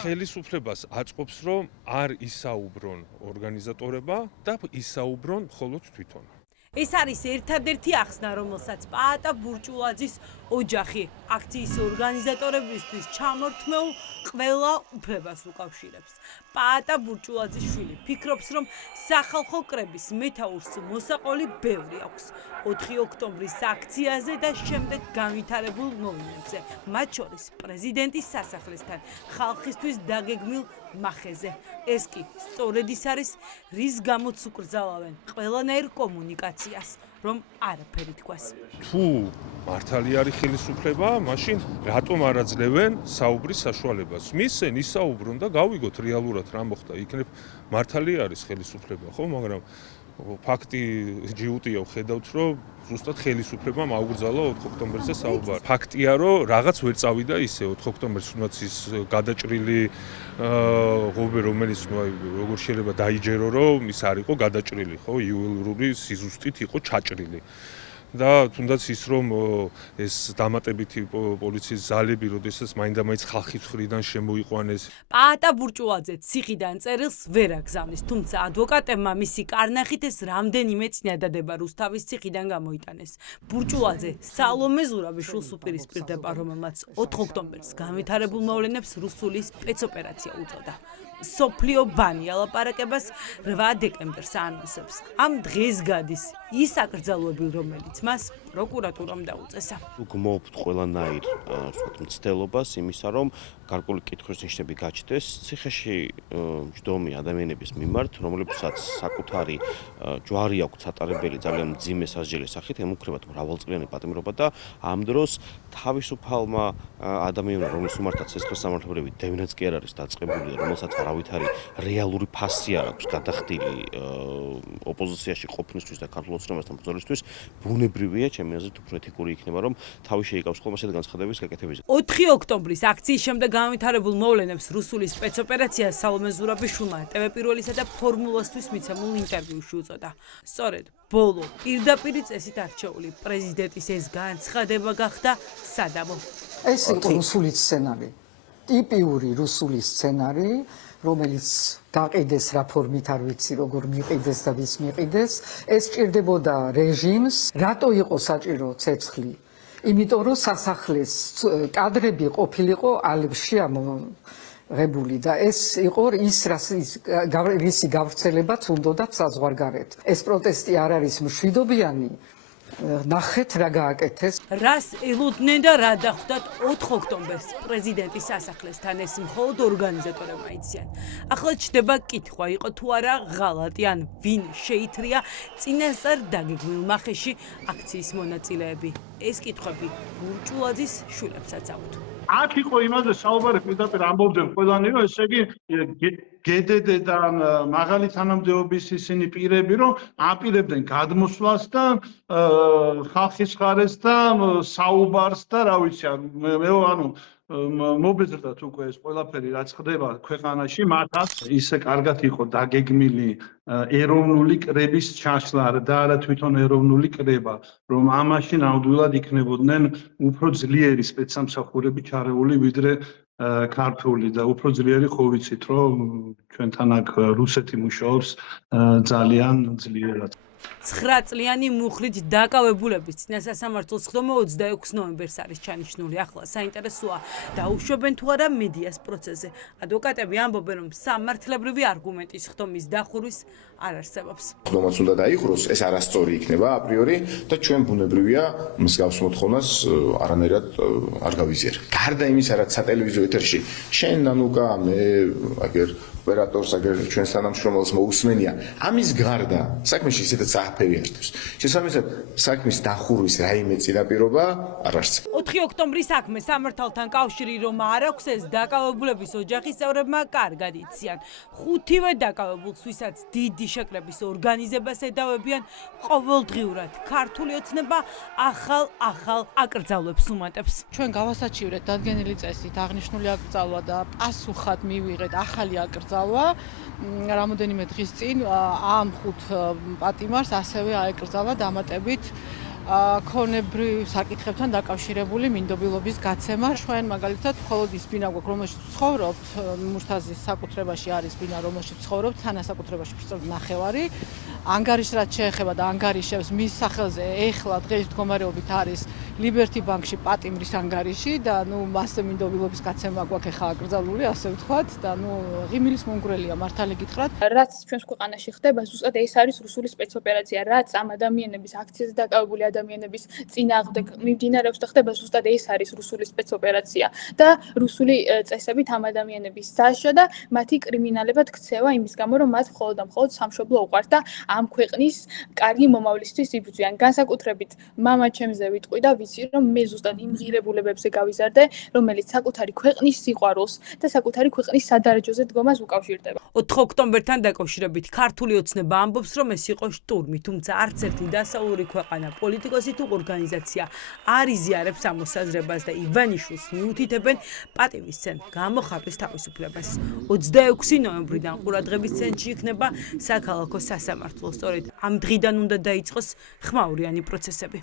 ხელისუფლებას აწყობს, რომ არ ისაუბრონ ორგანიზატორება და ისაუბრონ მხოლოდ თვითონ. ეს არის ერთადერთი ახსნა, რომელსაც პაატა ბურჭულაძის ოჯახი აქციის ორგანიზატორებისთვის ჩამორთმეულ ყველა უფლებას უკავშირებს. პაატა ბურჭულაძის შვილი ფიქრობს, რომ სახალხო კრების მეთაურს მოსაყოლი ბევრი აქვს 4 ოქტომბრის აქციაზე და შემდეგ განვითარებულ მოვლენებზე, მათ შორის პრეზიდენტის სასახლესთან ხალხისთვის დაგეგმილ მახეზე. ეს კი სწორედ ის არის, რის გამოც უკრძალავენ ყველანაირ კომუნიკაციას, რომ არაფერი თქვას. თუ მართალი არის ხელისუფლება, მაშინ რატომ არ აძლევენ საუბრის საშუალებას? მისცენ ისაუბრონ და გავიგოთ რეალურად რა მოხდა. იქნებ მართალი არის ხელისუფლება, ხო, მაგრამ ფაქტი ჯიუტია ვხედავთ, რომ ზუსტად ხელისუფლებამ აუგრძალა 4 ოქტომბერზე საუბარი. ფაქტია, რომ რაღაც ვერ წავიდა ისე 4 ოქტომბერს, თუნდაც ის გადაჭრილი ღობე, რომელიც როგორ შეიძლება დაიჯერო, რომ ის არ იყო გადაჭრილი, ხო, იუველირული სიზუსტით იყო ჩაჭრილი. და თუნდაც ის რომ ეს დამატებითი პოლიციის ძალები, როდესაც მაინდა-მაინც ხალხის მხრიდან შემოიყვანეს. პაატა ბურჭულაძე ციხიდან წერილს ვერ აგზავნის, თუმცა ადვოკატებმა მისი კარნახით ეს რამდენიმე წინადადება რუსთავის ციხიდან გამოიტანეს. ბურჭულაძე სალომე ზურაბიშვილს უპირისპირდება, რომელმაც 4 ოქტომბერს განვითარებულ მოვლენებს რუსული სპეცოპერაცია უწოდა. სოფლიო ბანი ალაპარაკებას 8 დეკემბერს ანონსებს. ამ დღეს გადის ის აკრძალვები, რომელიც მას პროკურატურამ დაუწესა. გმობთ ყველანაირ მცდელობას იმისა, რომ გარკვეული კითხვის ნიშნები გაჩნდეს ციხეში ჯდომი ადამიანების მიმართ, რომლებსაც საკუთარი ჯვარი აქვთ სატარებელი ძალიან მძიმე სასჯელის სახით, ემუქრებათ მრავალწლიანი პატიმრობა და ამ დროს თავისუფალმა ადამიანმა, რომლის უმართაც სისხლისამართლებრივი დევნაც კი არ არის დაწყებული, რომელსაც არავითარი რეალური ფასი არ აქვს გადახდილი ოპოზიციაში ყოფნისთვის და ქართულ ოცნებასთან ბრძოლისთვის, ბუნებრივია, ჩემი აზრით, უფრო ეთიკური იქნება, რომ თავი შეიკავს ხოლმე ასეთი განცხადების გაკეთებაზე. 4 ოქტომბრის აქციის შემდეგ განვითარებულ მოვლენებს რუსული სპეცოპერაცია სალომე ზურაბიშვილმა ტელე-პირველისა და ფორმულასთვის მიცემულ ინტერვიუში უწოდა. სწორედ ბოლო პირდაპირი წესით არჩეული პრეზიდენტის ეს განცხადება გახდა სადავო. ეს იყო რუსული სცენარი, ტიპიური რუსული სცენარი, რომელიც გაყიდეს რა ფორმით არ ვიცი, როგორ მიყიდეს და ვის მიყიდეს, ეს ჭირდებოდა რეჟიმს, რატო იყო საჭირო ცეცხლი? იმიტომ რომ სასახლეს კადრები ყოფილიყო ალებში ამოღებული და ეს იყო ისი გავრცელებაც უნდათ საზღვარგარეთ. ეს პროტესტი არ არის მშვიდობიანი. ნახეთ რა გააკეთეს. რას ელოდნენ და რა დახვდათ 4 ოქტომბერს პრეზიდენტის სასახლესთან, ეს მხოლოდ ორგანიზატორებმა იციან. ახლა ჩდება კითხვა, იყო თუ არა ღალატი ან ვინ შეითრია წინასწარ დაგეგმილ მახეში აქციის მონაწილეები. ეს კითხვები ბურჭულაძის შვილებსაც აქვთ. აქ იყო იმაზე საუბარი, პირდაპირ ამბობდნენ ყველანი, რომ ესე იგი გედედიდან მაღალი თანამდებობის ისინი პირები, რომ აპირებდნენ გადმოსვლას და ხალხის ხარეს და საუბარს და რა ვიცი, მე ანუ მობეზრდათ უკვე ეს ყველაფერი რაც ხდება ქვეყანაში, მათაც ისე კარგად იყო დაგეგმილი ეროვნული კრების ჩაშლა და არა თვითონ ეროვნული კრება, რომ ამაში ნამდვილად იქნებოდნენ უფრო ძლიერი სპეცსამსახურები ჩარეული ვიდრე ქართული და უფრო ძლიერი ხო ვიცით, რომ ჩვენთან აქ რუსეთი მუშაობს ძალიან ძლიერად. 9 წლიანი მუხლით დაკავებულების წინასასამართლოს ხდომა 26 ნოემბერს არის ჩანიშნული. ახლა საინტერესოა, დაუშვებენ თუ არა მედიას პროცესზე. ადვოკატები ამბობენ, რომ სამართლებრივი არგუმენტის ხდომის დახურვის არ არსებობს. ხდომაც უნდა დაიხუროს, ეს არასწორი იქნება აპრიორი და ჩვენ ბუნებრივია მსგავს მოთხოვნას არანაირად არ გავიზიერ. გარდა იმისა, რაც სატელევიზიო ეთერში შენ ნანუკა მე აგერ ოპერატორს აგერ ჩვენს თანამშრომელს მოусმენია. ამის გარდა საქმეში ისედაც საფერი არსებობს. შესაბამისად, საქმის დახურვის რაიმე წინაპირობა არ არსებობს. 4 ოქტომბრის საქმე სამართალთან კავშირი რომ არ აქვს, ეს დაკავებულების ოჯახის წევრებმა კარგად იციან. 5-ვე დაკავებულს, ვისაც დიდი შეკრების ორგანიზებას ედავებიან, ყოველდღიურად ქართული ოცნება ახალ აკრძალვებს უმატებს. ჩვენ გავასაჩივრეთ დადგენილი წესით აღნიშნული აკრძალვა და პასუხად მივიღეთ ახალი აკრძალვა. რამოდენიმე დღის წინ ამ 5 პატიმარს ასევე აეკრძალა დამატებით ქონებრივ საკითხებთან დაკავშირებული მინდობილობის გაცემა. ჩვენ მაგალითად მხოლოდ ის ბინა გვაქვს, რომელშიც ვცხოვრობთ, მურთაზის საკუთრებაში არის ბინა, რომელშიც ვცხოვრობთ, თანასაკუთრებაში ვცხოვრობთ ნახევარი. ანგარიშს რაც შეეხება და ანგარიშებს მის სახელზე ეხლა დღეს მდგომარეობით არის ლიბერტი ბანკში პატიმრის ანგარიში და მასზე მინდობილობის გაცემა გვაქვს ახლა აკრძალული, ასე ვთქვათ და ღიმილის მომგვრელია მართალი გითხრათ. რაც ჩვენს ქვეყანაში ხდება, ზუსტად ეს არის რუსული სპეცოპერაცია, რაც ამ ადამიანების აქციაზე დაკავებული ადამიანების წინააღმდეგ მიმდინარეობს და ხდება, ზუსტად ეს არის რუსული სპეცოპერაცია და რუსული წესებით ამ ადამიანების დასჯა და მათი კრიმინალებად ქცევა იმის გამო, რომ მათ მხოლოდ და მხოლოდ სამშობლო უყვართ და ამ ქვეყნის კარგი მომავლისთვის იბრძვიან. განსაკუთრებით მამა ჩემზე ვიტყვი და ვიცი, რომ მე ზუსტად იმ ღირებულებებზე გავიზარდე, რომელიც საკუთარი ქვეყნის სიყვარულს და საკუთარი ქვეყნის სადარაჯოზე დგომას უკავშირდება. 4 ოქტომბერთან დაკავშირებით ქართული ოცნება ამბობს, რომ ეს იყო შტურმი, თუმცა არც ერთი დასავლური ქვეყანა, პოლიტიკოსი თუ ორგანიზაცია არ იზიარებს ამ მოსაზრებას და ივანიშვილს მიუთითებენ პატივისცემ გამოხატვის თავისუფლებას. 26 ნოემბრიდან ყურადღების ცენტრში იქნება საქალაქო სასამართლო. სწორედ ამ დღიდან უნდა დაიწყოს ხმაურიანი პროცესები.